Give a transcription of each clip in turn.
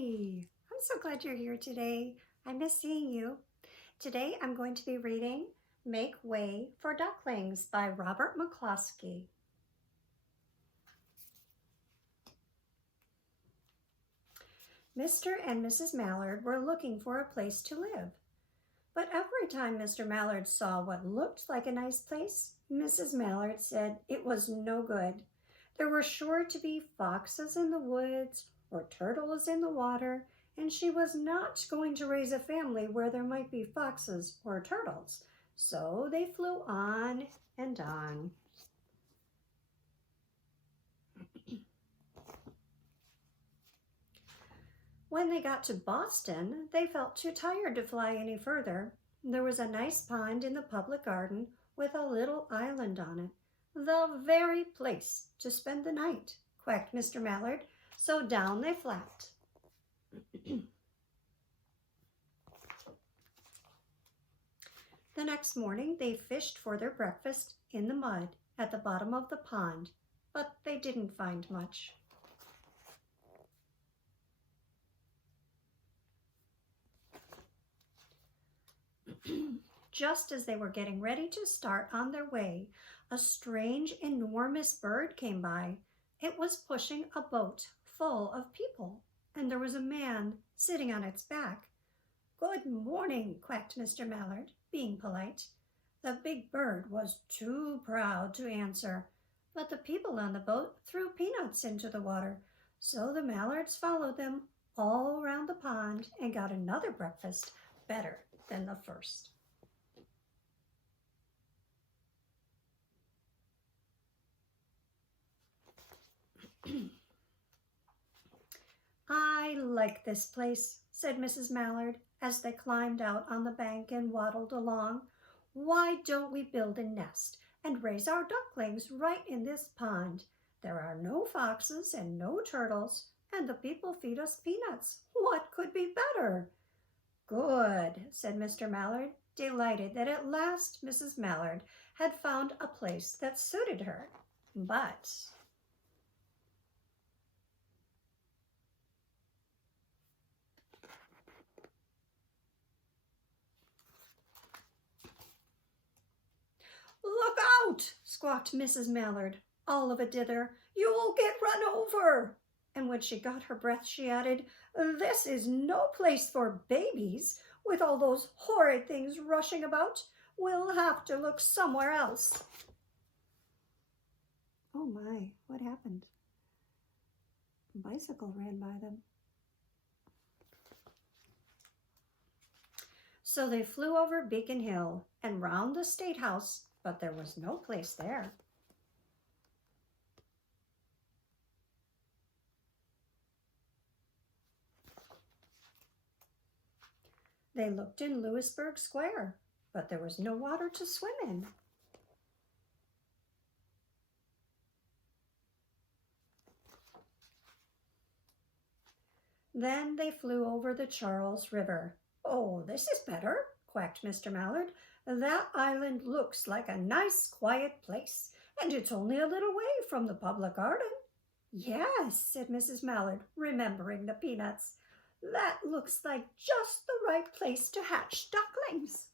I'm so glad you're here today. I miss seeing you. Today I'm going to be reading Make Way for Ducklings by Robert McCloskey. Mr. and Mrs. Mallard were looking for a place to live. But every time Mr. Mallard saw what looked like a nice place, Mrs. Mallard said it was no good. There were sure to be foxes in the woods or turtles in the water, and she was not going to raise a family where there might be foxes or turtles. So they flew on and on. When they got to Boston, they felt too tired to fly any further. There was a nice pond in the public garden with a little island on it. The very place to spend the night, quacked Mr. Mallard. So down they flapped. The next morning they fished for their breakfast in the mud at the bottom of the pond, but they didn't find much. Just as they were getting ready to start on their way, a strange, enormous bird came by. It was pushing a boat full of people, and there was a man sitting on its back. "Good morning," quacked Mr. Mallard, being polite. The big bird was too proud to answer, but the people on the boat threw peanuts into the water, so the Mallards followed them all around the pond and got another breakfast better than the first. "I like this place," said Mrs. Mallard as they climbed out on the bank and waddled along. "Why don't we build a nest and raise our ducklings right in this pond? There are no foxes and no turtles, and the people feed us peanuts. What could be better?" "Good," said Mr. Mallard, delighted that at last Mrs. Mallard had found a place that suited her. But "Look out!" squawked Mrs. Mallard, all of a dither. "You'll get run over!" And when she got her breath, she added, "This is no place for babies, with all those horrid things rushing about. We'll have to look somewhere else." Oh my, what happened? A bicycle ran by them. So they flew over Beacon Hill and round the State House, but there was no place there. They looked in Louisburg Square, but there was no water to swim in. Then they flew over the Charles River. "Oh, this is better," quacked Mr. Mallard. "That island looks like a nice, quiet place, and it's only a little way from the public garden." "Yes," said Mrs. Mallard, remembering the peanuts. "That looks like just the right place to hatch ducklings."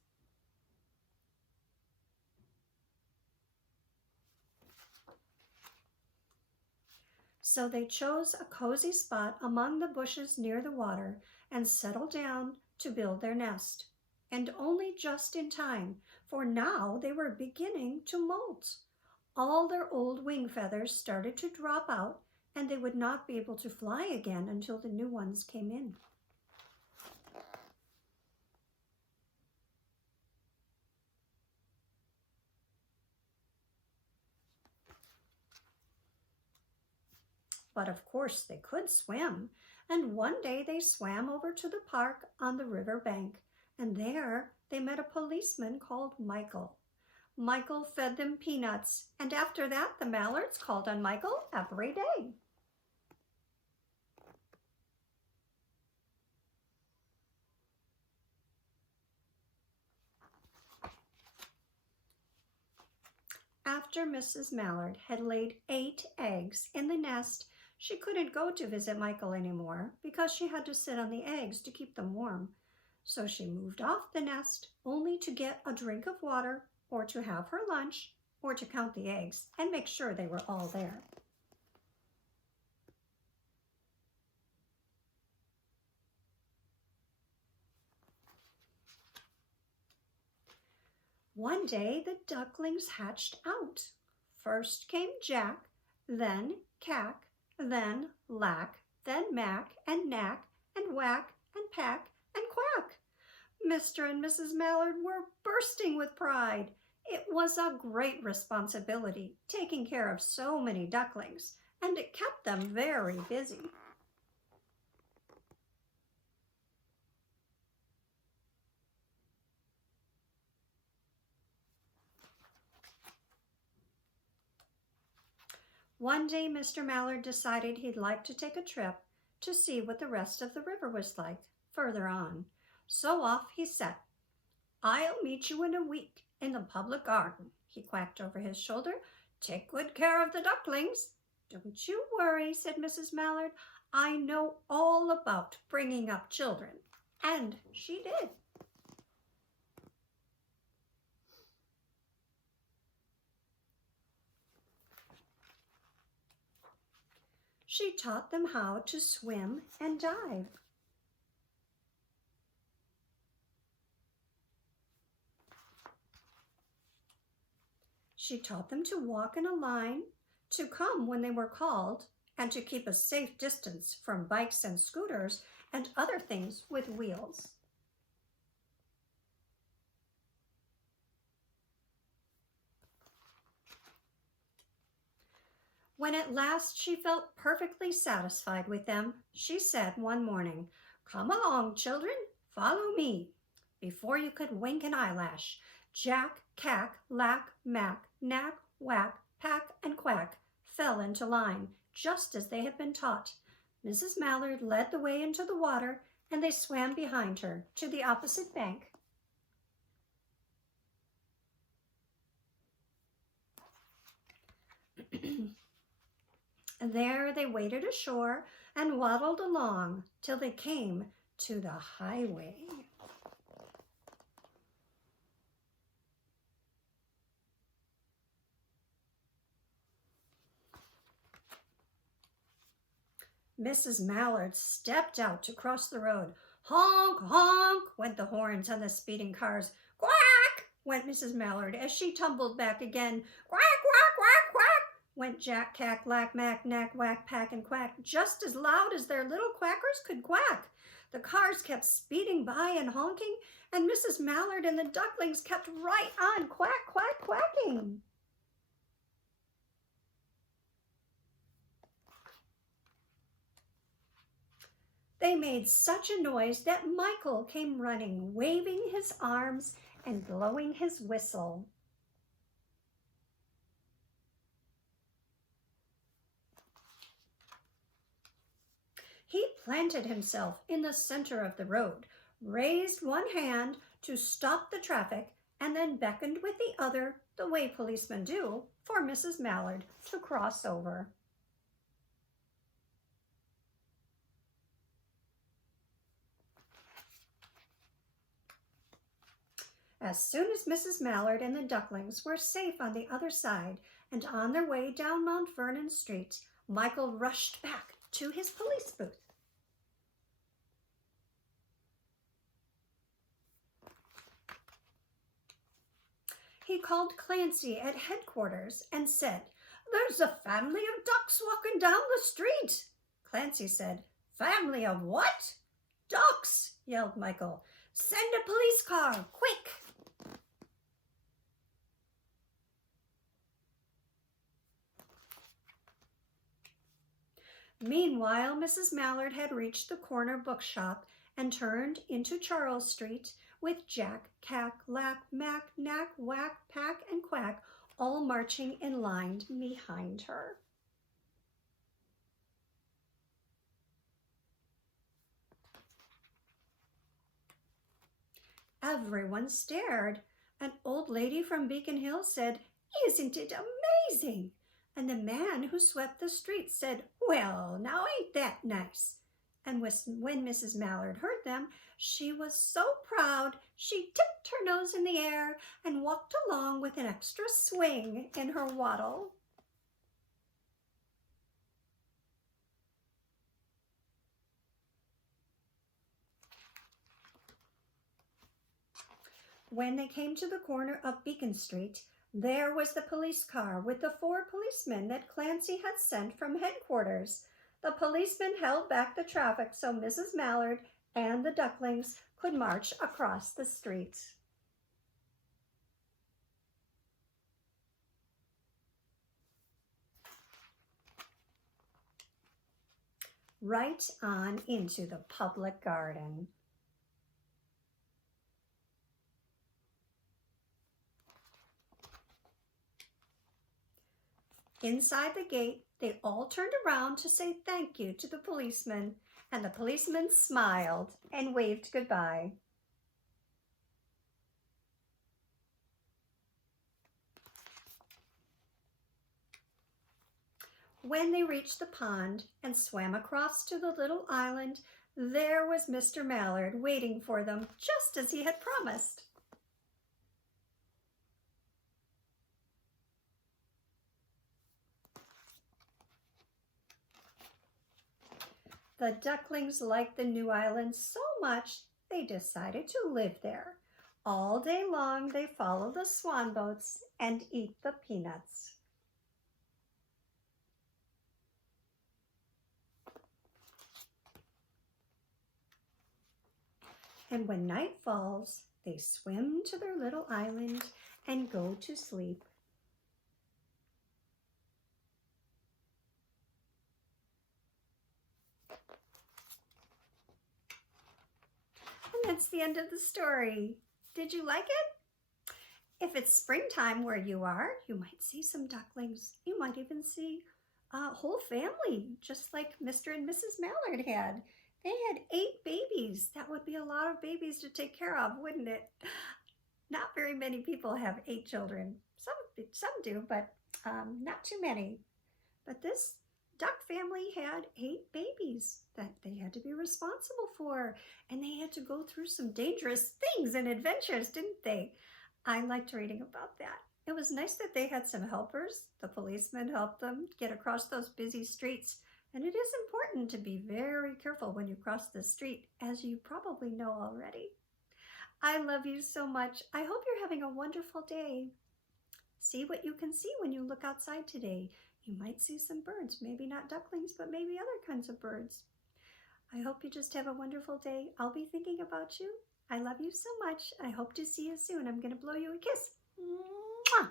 So they chose a cozy spot among the bushes near the water and settled down to build their nest. And only just in time, for now they were beginning to molt. All their old wing feathers started to drop out, and they would not be able to fly again until the new ones came in. But of course they could swim, and one day they swam over to the park on the river bank, and there they met a policeman called Michael. Michael fed them peanuts, and after that the Mallards called on Michael every day. After Mrs. Mallard had laid 8 eggs in the nest, She couldn't go to visit Michael anymore because she had to sit on the eggs to keep them warm. So she moved off the nest only to get a drink of water or to have her lunch or to count the eggs and make sure they were all there. One day the ducklings hatched out. First came Jack, then Cack, then Lack, then Mack and Knack and Whack and Pack and Quack. Mr. and Mrs. Mallard were bursting with pride. It was a great responsibility, taking care of so many ducklings, and it kept them very busy. One day Mr. Mallard decided he'd like to take a trip to see what the rest of the river was like further on. So off he set. "I'll meet you in a week in the public garden," he quacked over his shoulder. "Take good care of the ducklings." "Don't you worry," said Mrs. Mallard. "I know all about bringing up children." And she did. She taught them how to swim and dive. She taught them to walk in a line, to come when they were called, and to keep a safe distance from bikes and scooters and other things with wheels. When at last she felt perfectly satisfied with them, she said one morning, "Come along, children, follow me." Before you could wink an eyelash, Jack, Cack, Lack, Mack, Knack, Whack, Pack, and Quack fell into line, just as they had been taught. Mrs. Mallard led the way into the water, and they swam behind her to the opposite bank. There they waded ashore and waddled along till they came to the highway. Mrs. Mallard stepped out to cross the road. Honk, honk, went the horns on the speeding cars. Quack, went Mrs. Mallard as she tumbled back again. Quack, quack, quack, quack, went Jack, Cack, Lack, Mack, Knack, Whack, Pack, and Quack, just as loud as their little quackers could quack. The cars kept speeding by and honking, and Mrs. Mallard and the ducklings kept right on quack, quack, quacking. They made such a noise that Michael came running, waving his arms and blowing his whistle. He planted himself in the center of the road, raised one hand to stop the traffic, and then beckoned with the other, the way policemen do, for Mrs. Mallard to cross over. As soon as Mrs. Mallard and the ducklings were safe on the other side and on their way down Mount Vernon Street, Michael rushed back to his police booth. He called Clancy at headquarters and said, "There's a family of ducks walking down the street." Clancy said, "Family of what?" "Ducks," yelled Michael. "Send a police car, quick." Meanwhile, Mrs. Mallard had reached the corner bookshop and turned into Charles Street with Jack, Cack, Lack, Mack, Knack, Whack, Pack, and Quack all marching in line behind her. Everyone stared. An old lady from Beacon Hill said, "Isn't it amazing?" And the man who swept the street said, "Well, now ain't that nice?" And when Mrs. Mallard heard them, she was so proud she tipped her nose in the air and walked along with an extra swing in her waddle. When they came to the corner of Beacon Street, there was the police car with the 4 policemen that Clancy had sent from headquarters. The policemen held back the traffic so Mrs. Mallard and the ducklings could march across the street. Right on into the public garden. Inside the gate, they all turned around to say thank you to the policeman, and the policeman smiled and waved goodbye. When they reached the pond and swam across to the little island, there was Mr. Mallard waiting for them just as he had promised. The ducklings liked the new island so much they decided to live there. All day long they follow the swan boats and eat the peanuts. And when night falls, they swim to their little island and go to sleep. And that's the end of the story. Did you like it? If it's springtime where you are, you might see some ducklings. You might even see a whole family, just like Mr. and Mrs. Mallard had. They had 8 babies. That would be a lot of babies to take care of, wouldn't it? Not very many people have 8 children. Some do, but not too many. But this duck family had 8 babies that they had to be responsible for, and they had to go through some dangerous things and adventures, didn't they? I liked reading about that. It was nice that they had some helpers. The policemen helped them get across those busy streets. And it is important to be very careful when you cross the street, as you probably know already. I love you so much. I hope you're having a wonderful day. See what you can see when you look outside today. You might see some birds, maybe not ducklings, but maybe other kinds of birds. I hope you just have a wonderful day. I'll be thinking about you. I love you so much. I hope to see you soon. I'm going to blow you a kiss. Mwah!